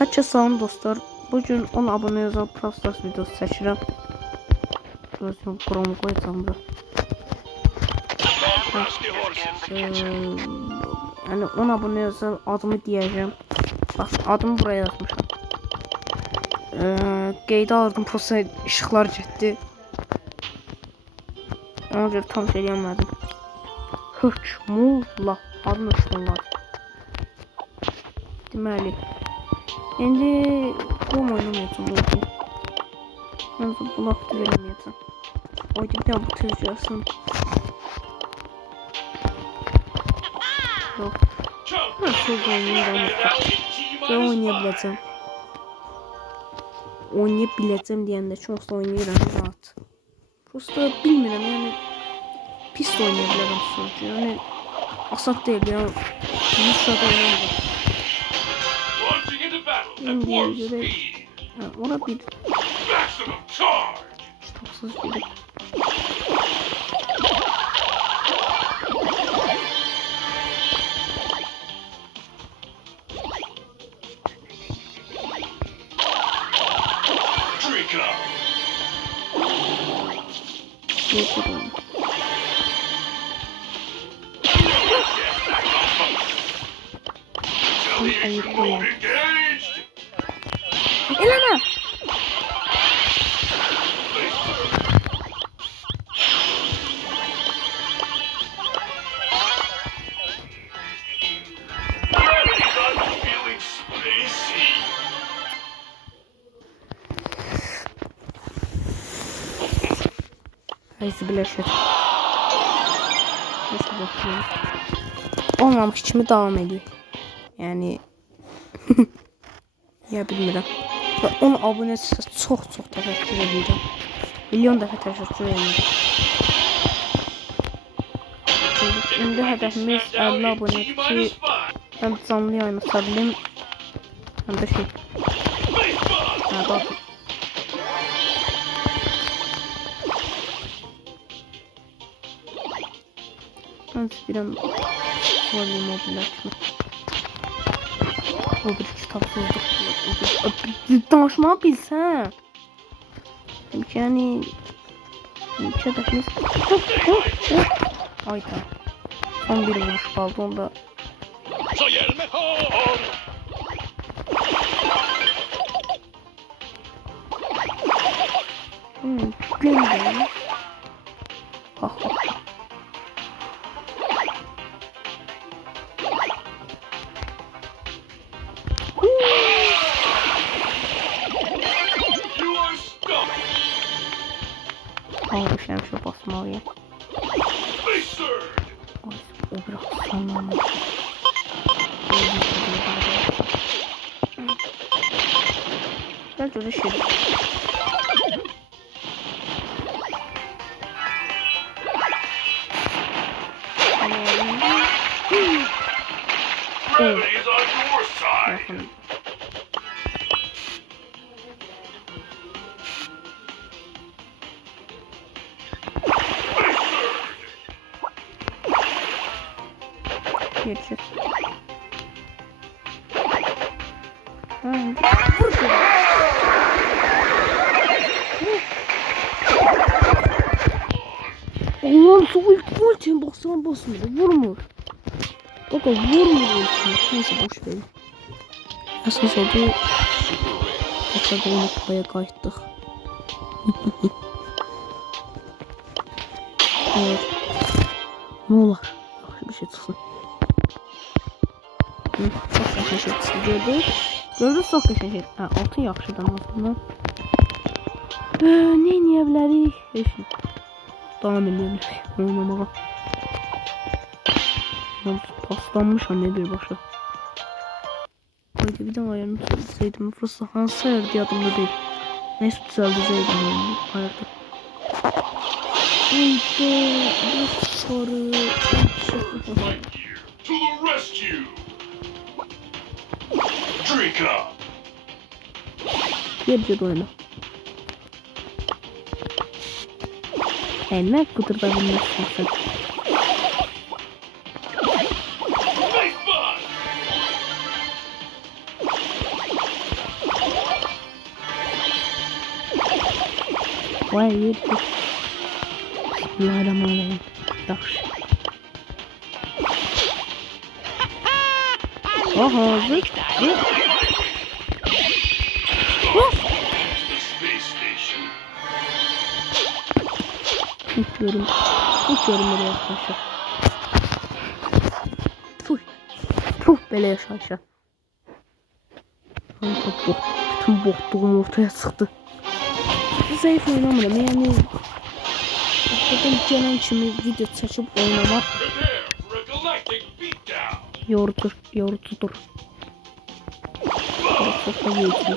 Herkese salam dostlar. Bugün 10 abone yazan Brawl Stars videosu çəkirəm. Gözüm Chrome koyacağım bura. Yani 10 abone yazan adımı diyeceğim. Bak adımı buraya yazmışam. Qeydə aldım, prosta işıqlar getdi. Ona görə tam şey eləmədim. Hökmullah adını üstünlər. Deməli. İndi bu oynamayacağım oldu. Ben de bunu aktif edemeyeceğim. Oydu bir daha bu tezgahsın. Yok. Nasıl oynayamayacağım? Ben oynayabileceğim. Oynayabileceğim diyende çok oynayıram rahat. Prosta bilmirəm yani pis oynayabilirim sonucu. Yani asat değil ya. Bir saat oynamayacağım. Indiye göre ona bir kitapsız biri. Yapalım. Ayıklayalım. Elena! Neyse bileşir. Neyse bakayım. Olmamış kimi devam ediyor. Yani ya bilmirəm. Və 10 abunəçisə çox təşəkkür edirəm. Milyon dəfə təşəkkür edirəm. İndi hədəfimiz 50 abunədir ki, həm canlı yayını sabilim, həm də şey. Bax. Mən istəyirəm volim mobillər kimi. O bir kitapsızlık. Danışmağı bilsən. Yani ayda. Son bir vuruş kaldı onda. Güzel. Ha. Almışım şu basmalıyım. O biraz sanmam. Gel görüşürüz. Geçir. Allah'ım soğuk ultim baksana basmıyor. Vurmuyor. Baka vurmuyor ultim. Neyse boş verin. Esas oldu. Aşağıda onu kupaya kayıttık. Evet. Ne olur. Bir şey çıksın. Çok yaşayacak gördük. Gördük çok yaşayacak. Ha, altın yaxşıdan aslında. Ne eləyə bilərik? Heç nə. Davam eləyirik oynamağa. Paslanmışam ne bir başa. Haydi bir de ayarını düzelseydim. Fırsa hansı ayardı yadımda değil. Neyse düzeldiydim onu ayarda. Haydi bir soru. To the rescue! Drink up! Gerçek oyna. Ne kıtırdabilmezsin sen. Nice bud! Vay yer. Bismillahirrahmanirrahim. Yaxşı. Aha, zıt. The space station. Tutuyorum. Tutuyorum böyle arkadaşlar. Puh böyle yaşayışa. Bütün boktuğum ortaya çıktı. Zayıf oynamıyorum yani. Hakikaten gelen kimi video çəkib oynamak Prepare for a galactic beatdown. yorucudur. Çok da yorucu.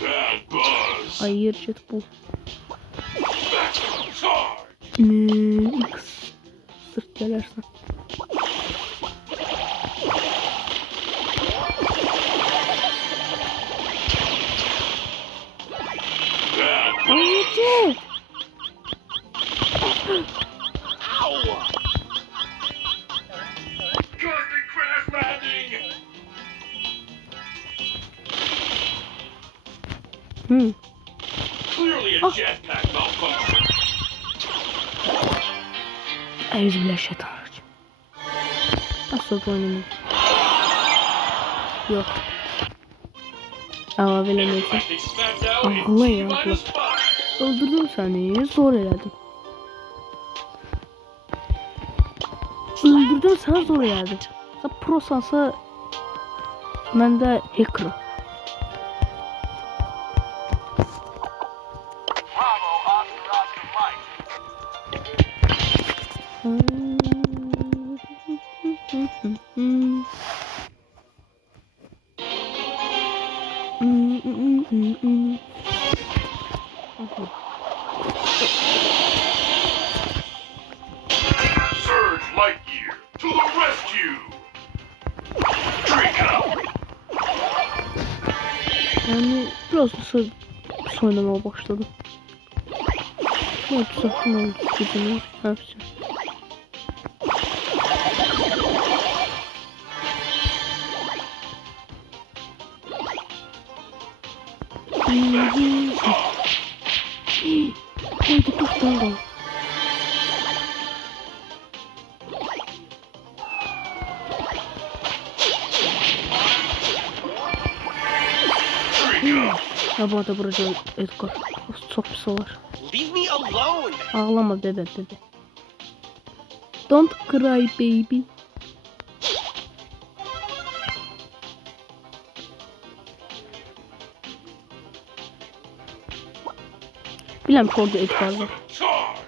Bad buzz. Hayır jet bu. Maximum charge. X. Sırt gelersen. Bad Hayır buzz. jet. Ow! Cosmic crash landing. Clearly a jetpack malfunction. Euzubillahimineşşeytanirracim. Nasıl oynamayayım? Yok. Ama bilemeyeceğim. Galactic smackdown in Allah ya, T-minus Allah. 5. Öldürdüm seni. Zor elədim. Öldürdüm seni zor elədim. Sen prosansa ben de hacker. Surge Lightyear to the rescue. Draco. Yani biraz da oynamaya başladım. Ne yapacak? Ne oldu? Gücümü hepsi. Haydi dur kal. Draco. Ya bu arada burada Edgar. Çok pis olur. Leave me alone! Ağlama bebe. Don't cry baby. Bilmem ki orada Edgar var. Charge.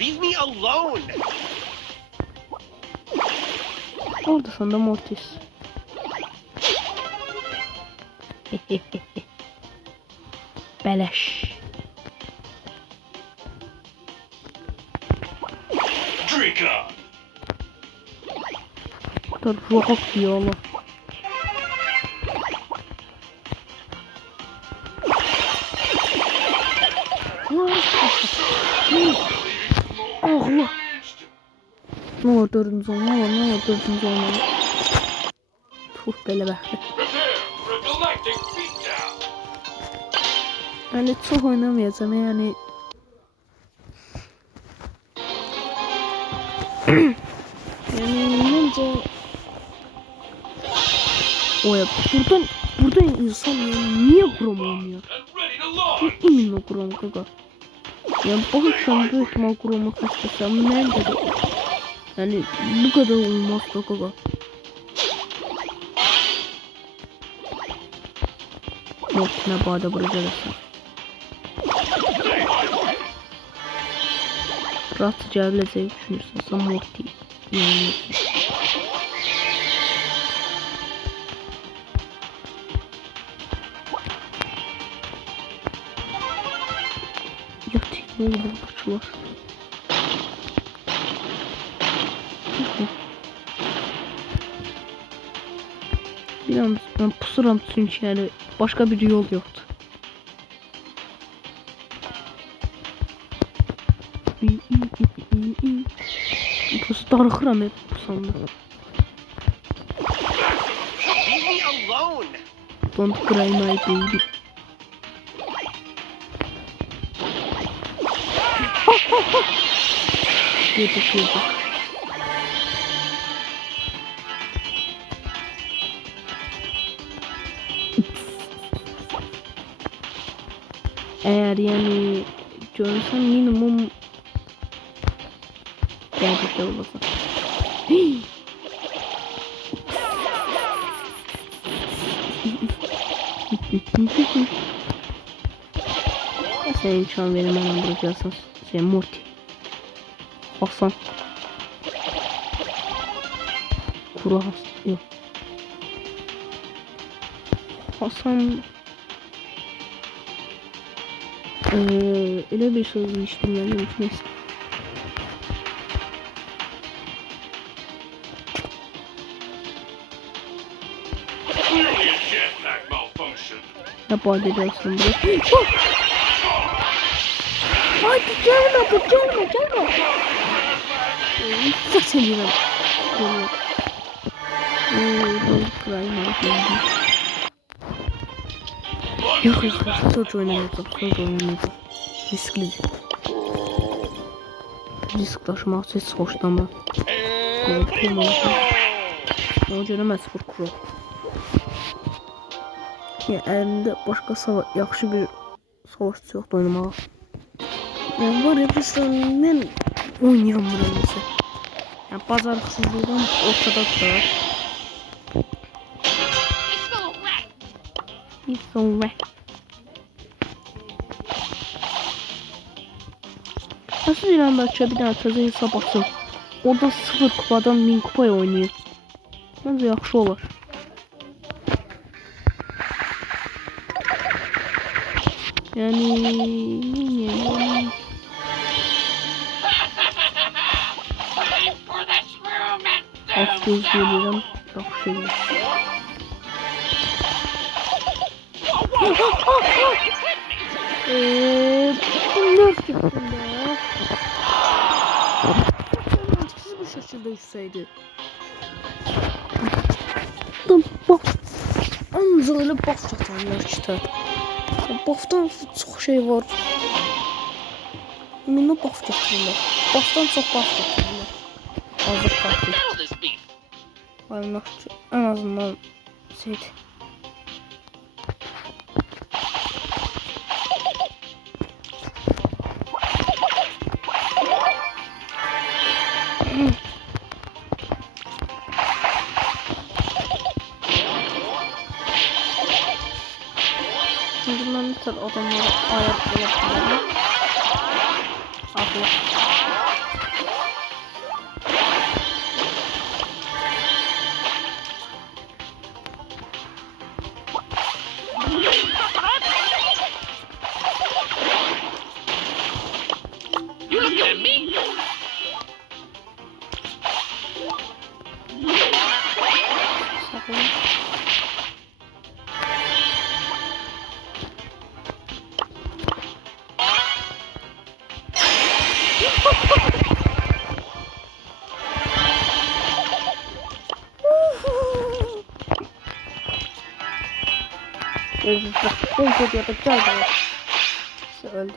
Leave me alone! Orada sonunda Mortis. Beleş. Draco. Dur rohok diyor oğlum. Allah. Ne olur dördümüz olma, ne olur dördümüz olma. Tuh belə bəxtli. Prepare for a galactic beatdown. Yani çok oynamayacağım yani. Yani bence o ya buradan insan yani niye Grom oynuyor? And ready to launch. Emin o Grom kaka. Yani bakırsam büyük ihtimal Grom'u kaçtırsam nerede de yani bu kadar olmaz da kaka. Mortine bağda bırakırsın. Rahat cevablayacağını düşünürsen sen Morty yani. Yok ne oldu bu kaçılar. Bilmiyorum, ben pusuram çünkü yani başka bir yol yoktu. Pusu darıxıram hep pusanda. Leave me alone. Don't cry my baby. Yedik yedik. Eğer yani görürsem minimum gelecekte olursa. Sen imkan verin bana bırakacaksın. Sen Morty. Hasan. Kuru Hasan. Yok. Hasan. Öyle bir söz demiştim yani. Neyse. Clearly a jetpack malfunction. Ne bade edersin buraya. Hadi gelme bu gelme. Çok seviyorum. Don't cry my baby. Yok söz oynamayacağım. Riskli. Risk taşımak hiç hoşlanmam. O görə məcbur kurub. Yəni əlimdə başqa yaxşı bir savaşçı yoxdur oynamağa. Yəni var ya mən oynayıram bunu nəsə. Yəni bacarıqsızlıqdan ortadadır. It's alright. Nasıl bir anda bir dənə təzə hesab açsın. Oradan 0 kupadan 1000 kupaya oynayır. Bence yaxşı olar. Yani az göz gelirim. Yaxşı olur. Nerf yaptım ya. Mantıksız bir şekilde uçsaydı. Bak. Ancaq elə baf satanlar kitə. Bafdan çox şey var. Minə baf gətirirlər. Bafdan çox baf gətirirlər. Azıq bafı. Aynaxçı. En azından şeydi. Şimdi ben bir tane adamları ayak yapıyorum. Abla. You looking at me? Sakın. Ben kötü yapacağım. Öldü.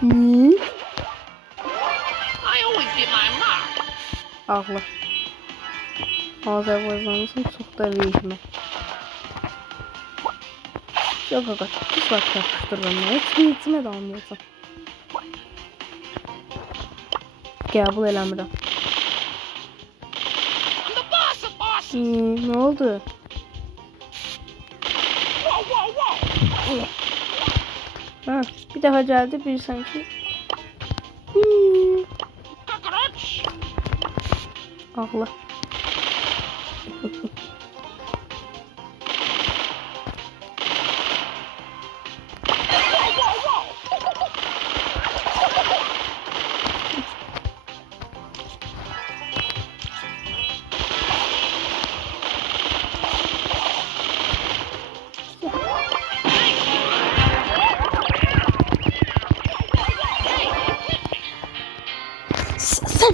Hmm. I always get my mark. Ağla. Azerbaycanlısın çok da rejime. Yok aga. Hiç bak yapıştır bana. Hiç niyetime de almıyorsun. Qəbul eləmirəm. I'm the boss of bosses. Ne oldu? Ha, bir defa geldi bir sanki. Cockroach. Ağla.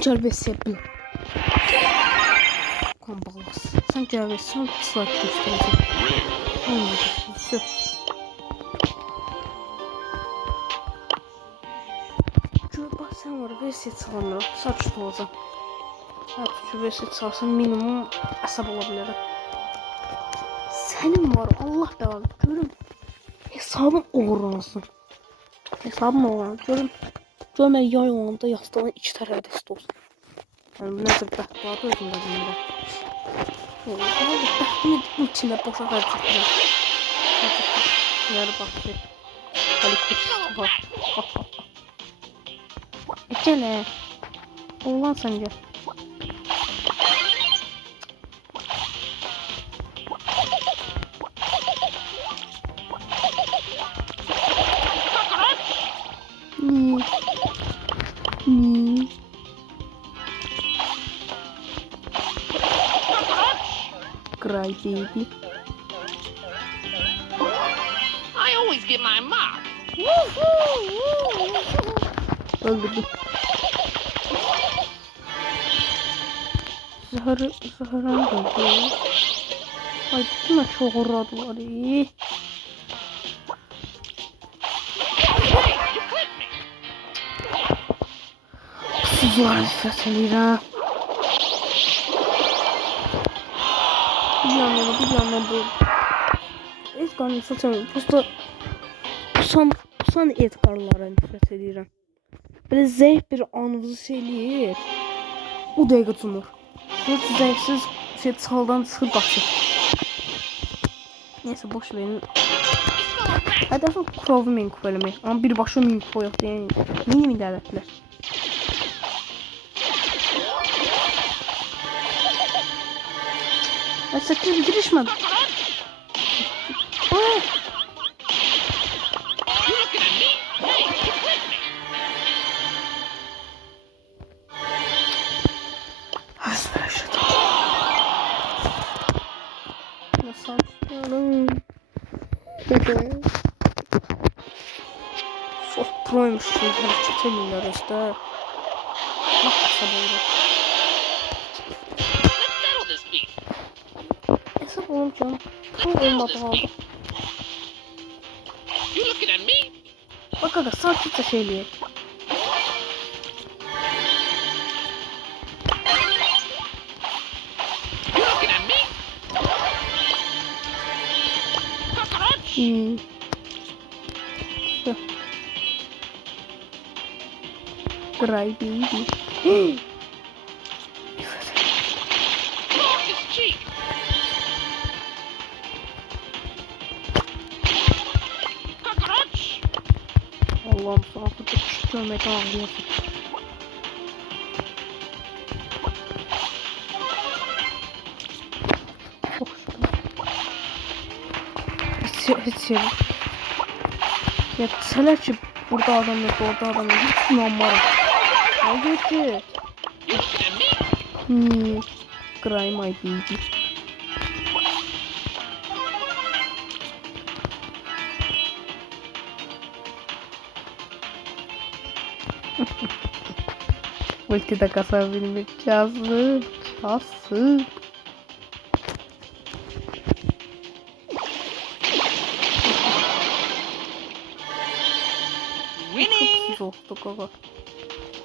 gel versiya 1. Kan balas. Sen gel versiya slide göstereceğim. Anladım. Bak sen var versiya çalamıyorum. Saç olacağım. Her türlü versiya çalsam minimum əsəb ola bilərəm. Sənin var Allah bəlanı. Görüm hesabın uğurlansın. Hesabım uğurlansın. Görüm mən yay olanda yastığın 2 tərəfdə dəst olsun. Yəni bu nəzir bəxtladı özümdə bilmirəm. Bəxtimi bu içində boşa harcayacağım. Yarı bax ki. Həli kursu var. Gəl hə. Oğlan sən gəl. Cry baby. I always get my mark. Öldürdüm. Zahran öldü. Ay değil mi? Çok uğradılar. Hey, you clipped me. Sizler seslenir. Bir yandan bu. İlk anı saçamıyorum. Prosta son etkarlara nifret edirəm. Böyle zayıf bir anınızı söyleyir. O dəqiqə cumur. Böyle zayıfsız şey çaldan çıxır qaçır. Neyse boş verin. Hədəfim Crow'u minkuf eləmək. Amma birbaşa minkuf yoxdur. Yəni minimum dəvətlər. Ya 8 bitirişmədi. You looking at me? Hey, you clipped me. Hasbelaşadım. Saçlarım. Çok proymuş ki hareket edirlər işte. Bak hesab olur. Let's settle this beef. Hesab olum canım. Let's Tam settle olmadı this halde. beef. You looking at me? Bak aga sakince şeyliğe. You looking at me? Cockroach. Şu. Cry baby. Blow off his cheek. Cockroach. Allah'ım sana kutu görmek ağlıyorsun. Çok şükür. Hiç şey. Ya desələr ki burada adam yok, orada adam yok. Hiç inanmarım. Hayır ki. You looking at me? Cry my baby. Ulti de kasabilmek lazım. Kasım. Winning. Siz oldu kaka.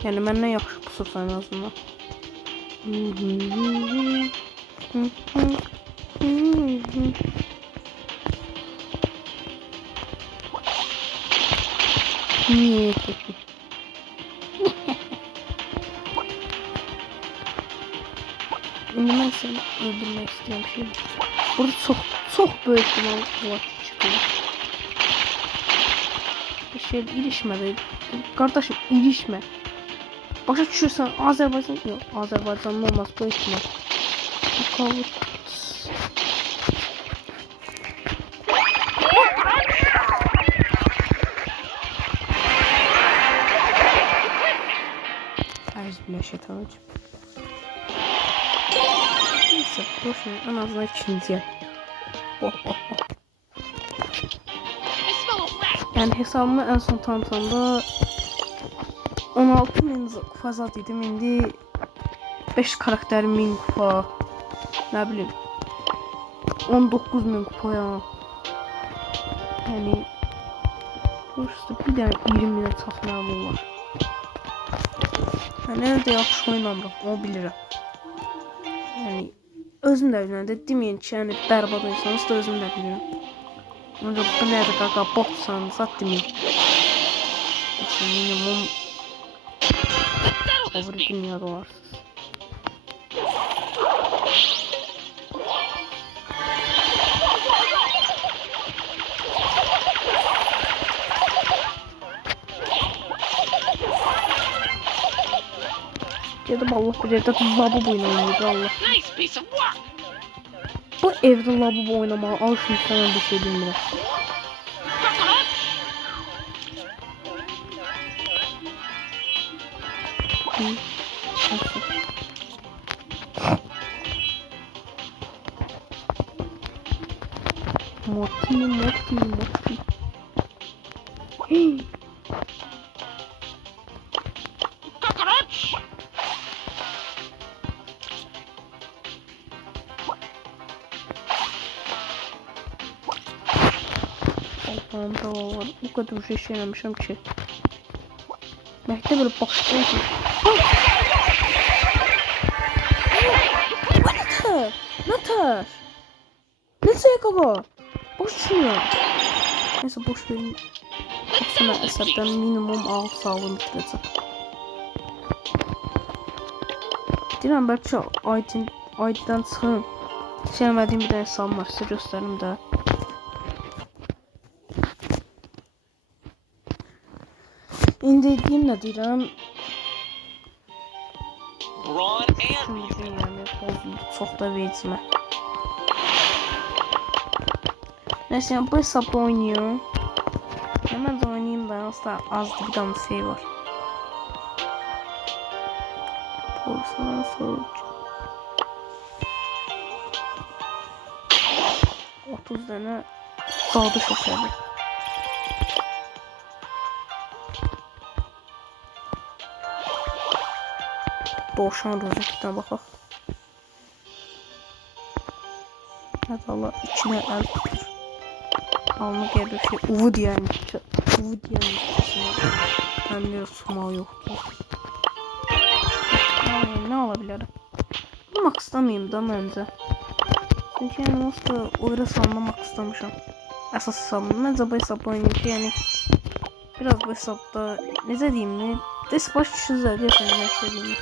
Yani benden yaxşı pusursan en azından. Niye? Şimdi ben seni öldürmek istiyorum şimdi. Burada çok büyük bir var çıkıyor. Bir şey ilişme be. Kardeşim ilişme. Başa düşürsen Azerbaycan yok. Azerbaycanlı olmaz bu ihtimal. Kavut. Şeytanacığım. Neyse boşver en azından ikinciye. This fellow's rat. Yani hesabımı en son tanıtanda 16.000 kupa zat idim. İndi 5 karakter 1000 kupa. Ne bileyim. 19.000 kupa ya. Yani burası bir de 20 minə çatmalı var. Ben nerede yaxşı oynamıram, o bilirəm. Yani özüm də bilirəm də, deməyin ki, yəni bərbad oysanız da özüm də bilirəm. Ancaq bu nədir qaqa, botsanız at deməyin. Minimum over dünyada varsınız. Dedim Allah bir evde lavabo oynamaydı Allah. Nice piece of work. Bu evde lavabo oynamaya alışın sana bir şey bilmiyorum. Morty. Hey. Cockroach. Allah'ım da var. Bu kadar şey şeylemişim ki. Belki de böyle başlayayım ki. Natar. Nasıl yakaba? Boş şunu. Neyse boş verin. Aslında hesaptan minimum 6 sağlığım bitireceğim. Deyirəm belki Ayd'dan çıxın. Sevmədiyim bir dənə hesabım var. Sizə göstərim də. İndi deyim nə deyirəm. Yəni çox da vecimə. Neyse yani bu hesapla oynuyorum. Hemen de oynayayım da aslında az bir tane şey var. Borsadan sorucu. 30 tane sağda şoförü. Doğuşan rozetine bakalım. Hadi Allah içine el tutur. Almak yer bir şey. Uvu diyen. Ben de sumağı yoktu. Ne olabilir? Bulmak istemeyeyim da bence. Çünkü yani nasıl oyra sanlamak istemişim. Esas hesabım. Bence bu hesapla oynayayım ki yani biraz bu hesapta ne diyeyim mi? Despaç çizler diye söylemek istediğimi.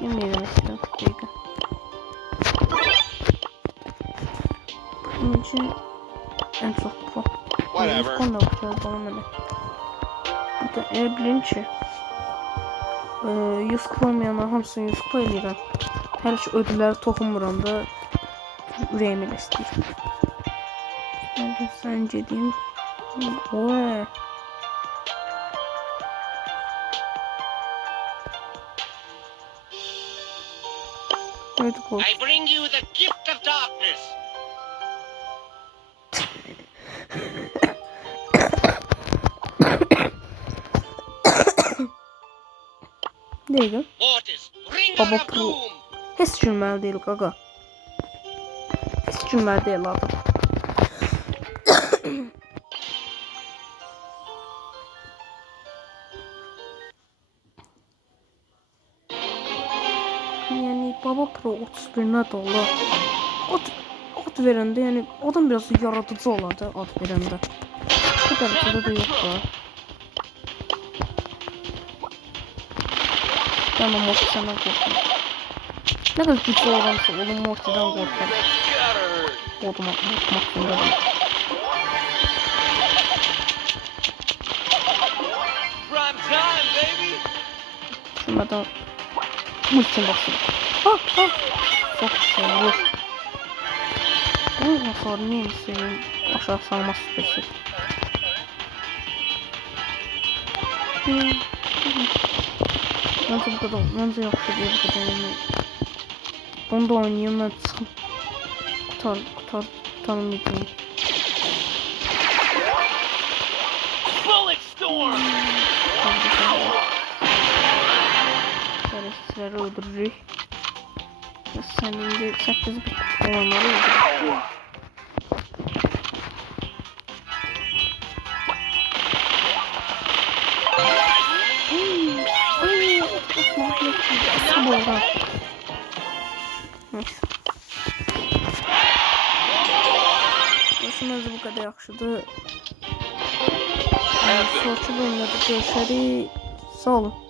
Yemeyelim işte. Dakika. Bunun için en çok bu. Whatever. Konu da bana ne? Bu da bilinci. 100 kupa olmayanlar hamısını 100 kupa eləyirəm. Hər şey ödülləri toxunmuram da ürəyim elə istəyir. Hadi sen gedeyim. Oy. Hadi koş. I bring you the gift of darkness. Neydi? Mortis, ring Baba on a Pro. broom. Heç gülməli deyil qaqa. Heç gülməli deyil adam. Yani Baba Pro 31 nə dolar? Ad verəndə yəni adam biraz yaradıcı olardı ad verəndə. Bu tərəfdə də yox da. Ben o Morty'den korkuyorum. Ne kadar güçlü olamsa oğlum Morty'den korkarım. Oğlum atmak zorunda değil. Prime time, baby. Şunlardan ultim basıyor. Çok güzel vur. Bu hasar neymiş senin aşağı salma süpersi. Bence bu kadar, bence yaxşı değil bu kadar oynuyor. Onu da oynayayım ben çıxım. Kurtarmayacağım. Bullet storm. Şerefsizleri öldürürük. Sen indi 8 bit olanları öldürürük. Neyse. Başımız bu kadar yaxşıdır. Sonraki bölümdə görüşərik. Sağ olun.